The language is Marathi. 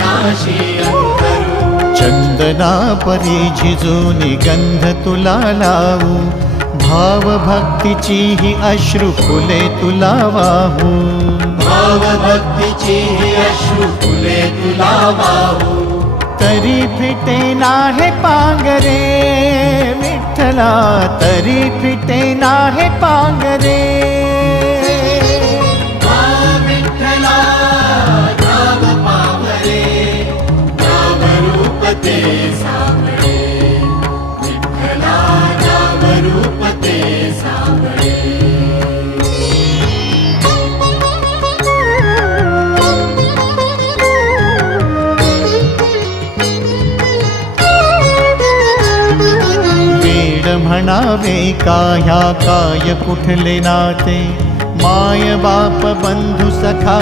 विनाशी अंतरू। चंदना परी झिजूनी गंध तुला लावू, भाव भक्तीची ही अश्रु फुले तुला वाहू। भाव भक्तीची ही अश्रु फुले तुला वाहू। तरी फिटे नाहे पांगरे विठ्ठला, तरी फिटे नाहे पांगरे। विठ्ठला नाम पावरे, नाम रूप ते सावळे। विठ्ठला नाम रूप ते सावळे। म्हणावे काह्या काय कुठले नाते, माय बाप बंधु सखा